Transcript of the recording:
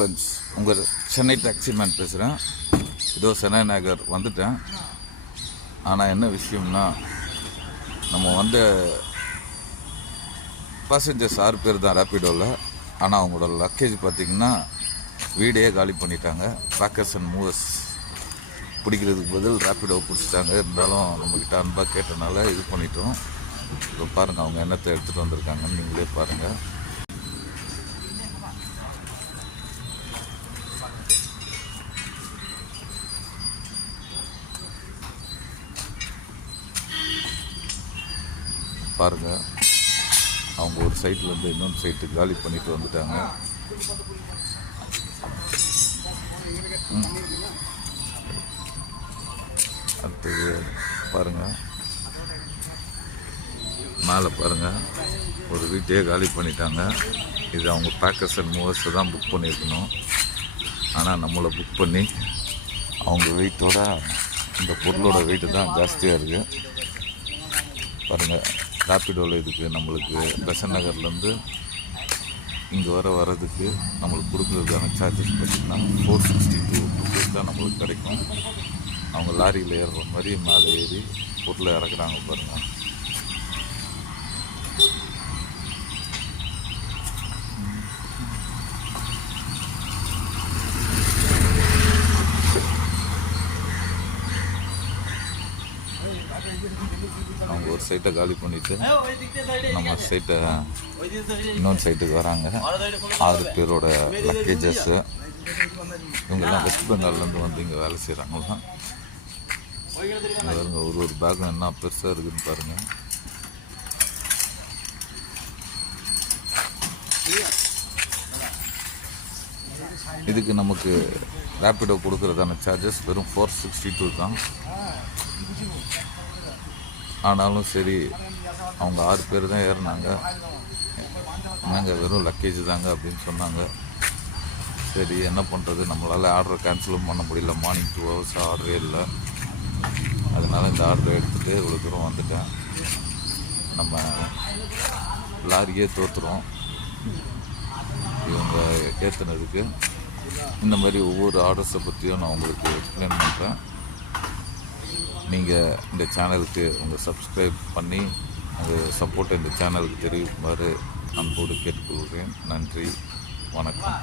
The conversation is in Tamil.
ஃப்ரெண்ட்ஸ், உங்கள் சென்னை டாக்ஸி மேன் பேசுகிறேன். இதோ சென்னை நகர் வந்துட்டேன். ஆனால் என்ன விஷயம்னா, நம்ம வந்த பேசஞ்சர்ஸ் 6 பேர் தான் ரேப்பிடோவில். ஆனால் அவங்களோட லக்கேஜ் பார்த்திங்கன்னா வீடே காலி பண்ணிட்டாங்க. பேக்கர்ஸ் அண்ட் மூவர்ஸ் பிடிக்கிறதுக்கு பதில் ரேப்பிடோ பிடிச்சிட்டாங்க. இருந்தாலும் நம்மக்கிட்ட அன்பாக கேட்டனால இது பண்ணிட்டோம். இப்போ பாருங்கள் அவங்க என்னத்தை எடுத்துகிட்டு வந்திருக்காங்கன்னு நீங்களே பாருங்கள். பாருங்கள், அவங்க ஒரு சைட்லேருந்து இன்னொன்று சைட்டு காலி பண்ணிட்டு வந்துட்டாங்க. அடுத்தது பாருங்கள், மேலே பாருங்கள், ஒரு வீட்டையே காலி பண்ணிட்டாங்க. இது அவங்க பேக்கர்ஸ் அண்ட் மூவர்ஸை தான் புக் பண்ணியிருக்கணும். ஆனால் நம்மளை புக் பண்ணி அவங்க வெயிட்டோட இந்த பொருளோட வெயிட்டு தான் ஜாஸ்தியாக இருக்குது. பாருங்கள், ரேப்பிடோவில் இதுக்கு நம்மளுக்கு பெசன் நகர்லேருந்து இங்கே வர்றதுக்கு நம்மளுக்கு கொடுக்குறதுக்கான சார்ஜஸ் பார்த்திங்கன்னா 462 ருபீஸ் தான் நம்மளுக்கு கிடைக்கும். அவங்க லாரியில் ஏறுற மாதிரி மேலே ஏறி பொருளை இறக்குறாங்க பாருங்கள். அவங்க ஒரு சைட்டை காலி பண்ணிவிட்டு நம்ம சைட்டை இன்னொன்று சைட்டுக்கு வராங்க. 6 பேரோட லக்கேஜஸ்ஸு. இவங்கெல்லாம் வெஸ்ட் பெங்கால்லேருந்து வந்து இங்கே வேலை செய்கிறாங்களாம். பாருங்க, ஒரு பேக்கும் என்ன பெருசாக இருக்குதுன்னு பாருங்கள். இதுக்கு நமக்கு ரேப்பிடோ கொடுக்குறதான சார்ஜஸ் வெறும் 462 தான். ஆனாலும் சரி, அவங்க 6 பேர் தான் ஏறினாங்க. என்னங்க வெறும் லக்கேஜ் தாங்க அப்படின்னு சொன்னாங்க. சரி, என்ன பண்ணுறது, நம்மளால் ஆர்டரை கேன்சலும் பண்ண முடியல. மார்னிங் 2 hours ஆர்டரே இல்லை. அதனால் இந்த ஆர்டரை எடுத்துகிட்டு இவ்வளோ தூரம் வந்துட்டேன். நம்ம லாரியே தோற்றுறோம் இவங்க ஏற்றுனதுக்கு. இந்த மாதிரி ஒவ்வொரு ஆர்டர்ஸை பற்றியும் நான் உங்களுக்கு எக்ஸ்பிளைன் பண்ணுறேன். நீங்கள் இந்த சேனலுக்கு உங்கள் சப்ஸ்கிரைப் பண்ணி உங்கள் சப்போர்ட்டை இந்த சேனலுக்கு தெரிவிக்குமாறு அன்போடு கேட்டுக்கொள்கிறேன். நன்றி, வணக்கம்.